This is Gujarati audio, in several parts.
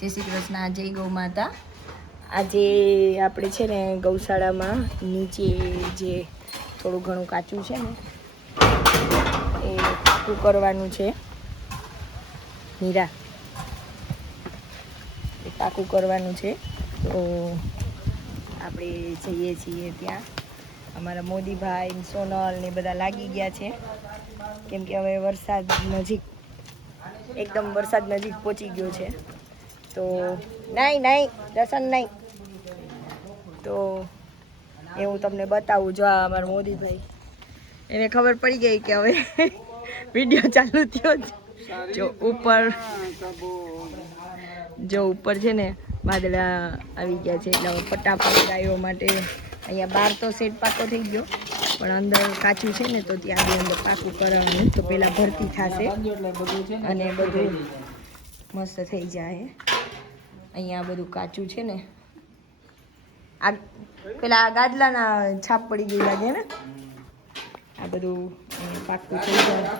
જય શ્રી કૃષ્ણ, જય ગૌ માતા. આજે આપણે છે ને ગૌશાળામાં નીચે જે થોડું ઘણું કાચું છે ને એ પાકું કરવાનું છે. મીરા એ પાકું કરવાનું છે, તો આપણે જઈએ છીએ ત્યાં. અમારા મોદીભાઈ, સોનલ ને બધા લાગી ગયા છે, કેમ કે હવે વરસાદ નજીક, એકદમ વરસાદ નજીક પહોંચી ગયો છે. તો નહીં દર્શન નહીં, તો એ હું તમને બતાવું. જો આ અમારા મોદીભાઈ, એને ખબર પડી ગઈ કે હવે વિડીયો ચાલુ થયો જ. જો ઉપર છે ને વાદળા આવી ગયા છે, એટલે ફટાફટ ગાયો માટે અહીંયા બહાર તો સેટ પાકો થઈ ગયો, પણ અંદર કાચું છે ને, તો ત્યાં બી અંદર પાકું કરવાનું. તો પહેલાં ભરતી થશે અને બધું મસ્ત થઈ જાય. અહીંયા બધું કાચું છે ને, આ પેલા ગાદલાના છાપ પડી ગઈ લાગે ને. આ બધું પાકું થઈ જાય.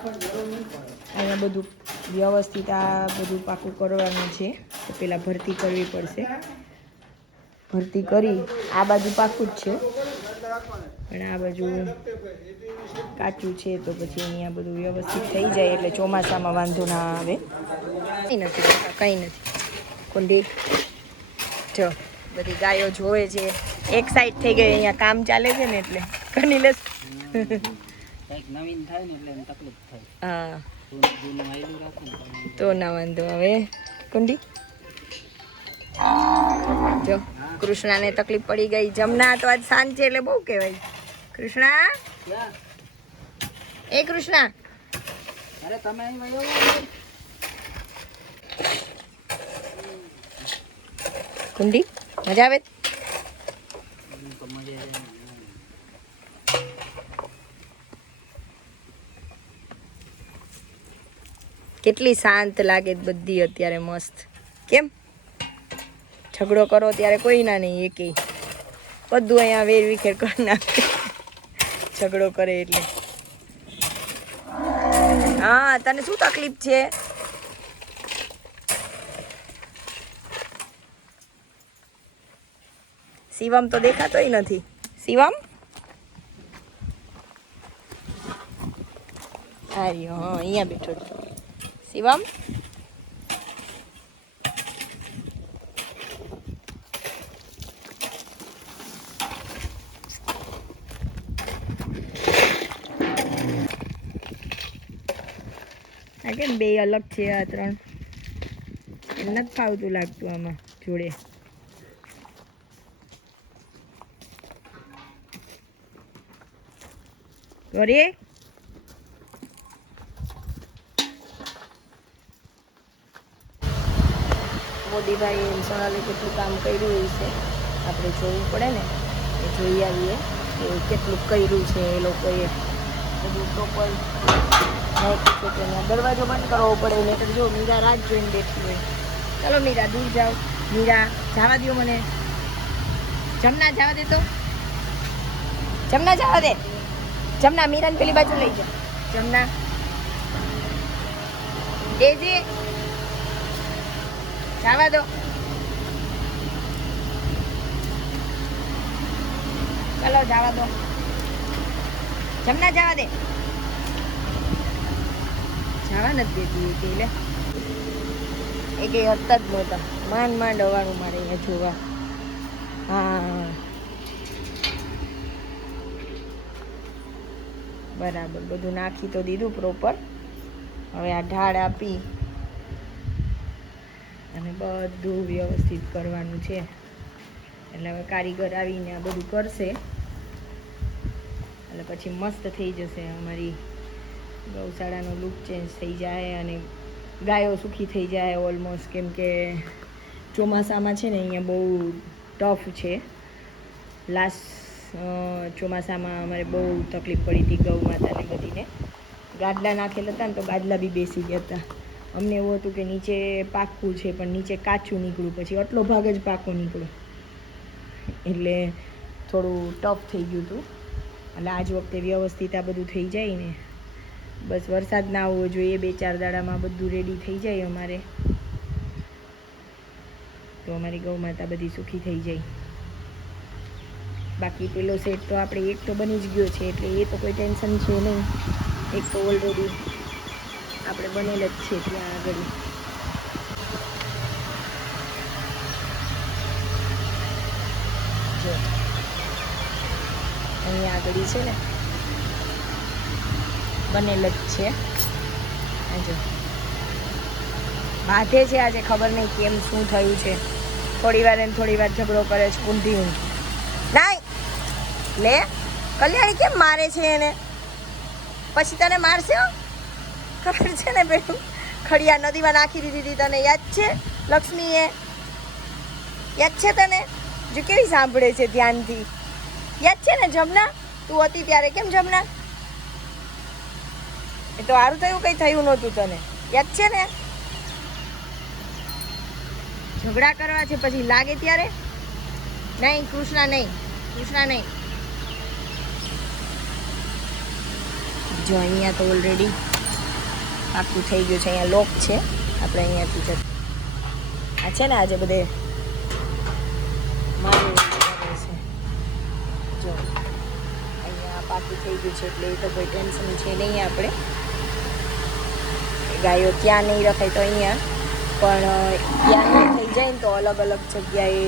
અહીંયા બધું વ્યવસ્થિત આ બધું પાકું કરવાનું છે, તો પહેલાં ભરતી કરવી પડશે. ભરતી કરી આ બાજુ પાકું જ છે, પણ આ બાજુ કાચું છે, તો પછી અહીંયા બધું વ્યવસ્થિત થઈ જાય એટલે ચોમાસામાં વાંધો ના આવે. કંઈ નથી કુંડી. જો બધી ગાયો જોવે છે, એક સાઈડ થઈ ગઈ. અહીંયા કામ ચાલે છે ને, એટલે કની લેસ નવીન થાય ને એટલે તકલીફ થાય. હા, તો ના વાંધો હવે. કુંડી જો કૃષ્ણાને તકલીફ પડી ગઈ. જમના તો આજ સાંજ છે એટલે બહુ કહેવાય. કૃષ્ણા, એ કૃષ્ણા, અરે તમે કુંડી મજા આવે. કેટલી શાંત લાગે બધી અત્યારે, મસ્ત. કેમ ઝઘડો કરો ત્યારે કોઈ ના નહીં, એકે બધું અહીંયા વેર વિખેર કરી નાખે ઝઘડો કરે એટલે. હા, તને શું તકલીફ છે? શિવમ તો દેખાતોય નથી. શિવમ આર્યો, હા અહીંયા બેઠો છે શિવમ. આ કેમ બે અલગ છે આ ત્રણ? એમ નથી ફાવતું લાગતું આમાં જોડે. ગોરી મોદીભાઈ સોનાલી કેટલું કામ કર્યું છે, આપણે જોવું પડે ને, એ જોઈ આવીએ કે કેટલું કર્યું છે એ લોકોએ. બધું પ્રોપર દરવાજો બંધ કરવો પડે, નહીતર જો મીરા રાત જોઈને બેઠી હોય. ચાલો મીરા દૂર જાઓ. મીરા જવા દો મને. જમના જવા દે, તો જમના જવા દે. જમના મીરાને પેલી બાજુ લઈ જાઓ. જમના દેજી જવા દો. ચાલો જવા દો. જમના જવા દે. જવા નથી દેતી કે લે, એ કઈ હતા જ નહોતા. માંડ અવાણું મારે અહીંયા જોવા. હા બરાબર, બધું નાખી તો દીધું પ્રોપર. હવે આ ઢાળ આપી અને બધું વ્યવસ્થિત કરવાનું છે. એટલે હવે કારીગર આવીને આ બધું કરશે, એટલે પછી મસ્ત થઈ જશે. અમારી ગૌશાળાનો લુક ચેન્જ થઈ જાય અને ગાયો સુખી થઈ જાય ઓલમોસ્ટ. કેમ કે ચોમાસામાં છે ને અહીંયા બહુ ટફ છે. લાસ્ટ ચોમાસામાં અમારે બહુ તકલીફ પડી હતી ગૌ માતાને બધીને. ગાદલા નાખેલા હતા ને, તો ગાદલા બી બેસી ગયા હતા. અમને એવું હતું કે નીચે પાકું છે, પણ નીચે કાચું નીકળ્યું. પછી આટલો ભાગ જ પાકો નીકળ્યો, એટલે થોડું ટફ થઈ ગયું હતું. એટલે આજ વખતે વ્યવસ્થિત આ બધું થઈ જાય ને, બસ વરસાદ ના આવવો જોઈએ. 2-4 દાડામાં બધું રેડી થઈ જાય અમારે. તો અમારી ગૌ માતા બધી સુખી થઈ જાય. બાકી પેલો સેટ તો આપણે એક તો બની જ ગયો છે એટલે એ તો કોઈ ટેન્શન છે નહીં. એક તો ઓલરેડી આપણે બનેલ જ છે ત્યાં આગળ. જો અહીંયા આગળ છે ને બનેલ જ છે. જો બાંધે છે આજે, ખબર નહીં કેમ શું થયું છે. થોડી વાર ઝઘડો કરે છે. ઊંધી ઊંઘ નાઈ લે. કલ્યાણી કેમ મારે છે એને? પછી તને મારશે ખબર છે ને પેલું ખડિયા નદીમાં નાખી દીધી હતી તને યાદ છે? લક્ષ્મીએ યાદ છે તને? જો કેવી સાંભળે છે ધ્યાનથી. યાદ છે ને જમના? તું હતી ત્યારે કેમ જમના? એ તો સારું થયું કંઈ થયું નહોતું તને. યાદ છે ને? ઝઘડા કરવા છે પછી લાગે ત્યારે. નહીં કૃષ્ણા નહીં. જો અહીંયા તો ઓલરેડી આખું થઈ ગયું છે. અહીંયા લોક છે. આપણે અહીંયાથી જતું આ છે ને આજે બધે મારું છે. જો અહીંયા પાકું થઈ ગયું છે એટલે એ તો કોઈ ટેન્શન છે નહીં. આપણે ગાયો ત્યાં નહીં રખાય તો અહીંયા પણ ત્યાં થઈ જાય ને તો અલગ અલગ જગ્યાએ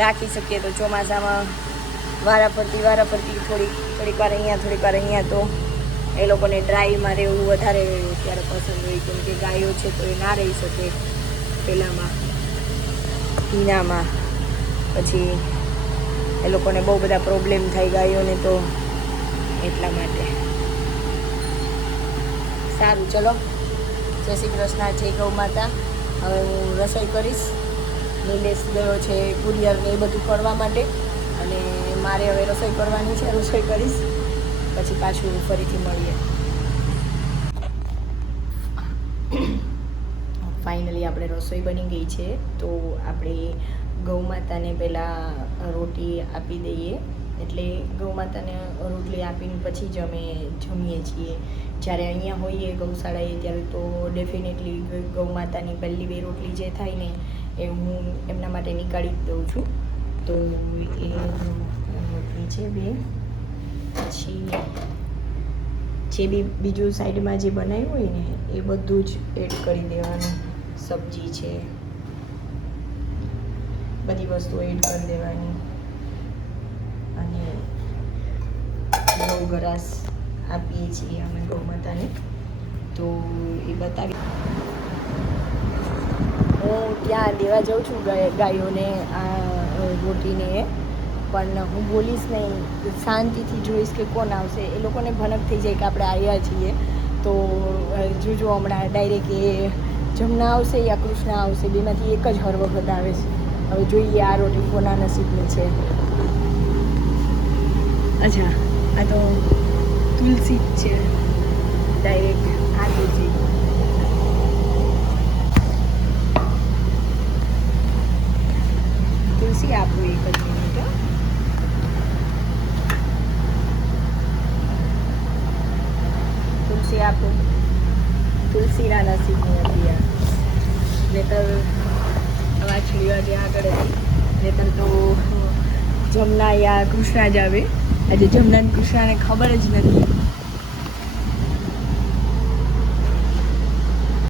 રાખી શકીએ. તો ચોમાસામાં વારાફરતી થોડીક વાર અહીંયા થોડીક વાર અહીંયા, તો એ લોકોને ડ્રાયમાં રહેવું વધારે ત્યારે પસંદ હોય. કેમ કે ગાયો છે તો એ ના રહી શકે પેલામાં ભીનામાં. પછી એ લોકોને બહુ બધા પ્રોબ્લેમ થાય ગાયોને, તો એટલા માટે. સારું ચલો, જય શ્રી કૃષ્ણ, જય ગૌ માતા. હવે હું રસોઈ કરીશ. નિલેશ ગયો છે કુરિયર ને એ બધું કરવા માટે, અને મારે હવે રસોઈ કરવાની છે. રસોઈ કરીશ પછી પાછું ફરીથી મળીએ. ફાઇનલી આપણે રસોઈ બની ગઈ છે. તો આપણે ગૌ માતાને પહેલાં રોટી આપી દઈએ. એટલે ગૌ માતાને રોટલી આપીને પછી જ અમે જમીએ છીએ. જ્યારે અહીંયા હોઈએ ગૌશાળાએ ત્યારે તો ડેફિનેટલી ગૌ માતાની પહેલી 2 રોટલી જે થાય ને એ હું એમના માટે નીકાળી જ દઉં છું. તો એ રોટલી છે 2. પછી જે બી બીજું સાઈડમાં જે બનાવ્યું હોય ને એ બધું જ એડ કરી દેવાનું. સબ્જી છે, બધી વસ્તુ એડ કરી દેવાની. અને ગૌ-ગ્રાસ આપીએ છીએ અમે ગૌ માતાને. તો એ બતાવી હું ત્યાં દેવા જાઉં છું ગાયોને આ રોટીને. પણ હું બોલીશ નહીં, શાંતિથી જોઈશ કે કોણ આવશે. એ લોકોને ભનક થઈ જાય કે આપણે આવ્યા છીએ. તો જોજો હમણાં ડાયરેક્ટ એ જમના આવશે યા કૃષ્ણા આવશે, બેમાંથી એક જ હર વખત આવે છે. હવે જોઈએ આ રોટી કોના નસીબની છે. અચ્છા, આ તો તુલસી જ છે ડાયરેક્ટ. આ તુલસી આપું એક જ મિનિટ. તુલસી આપું. તુલસીના નસીબની હતી આ. નહીતર વાછડી વાગે આગળ હતી. નહીતર તો જમના યા કૃષ્ણા જ આવે. આજે જમના કૃષ્ણાને ખબર જ નથી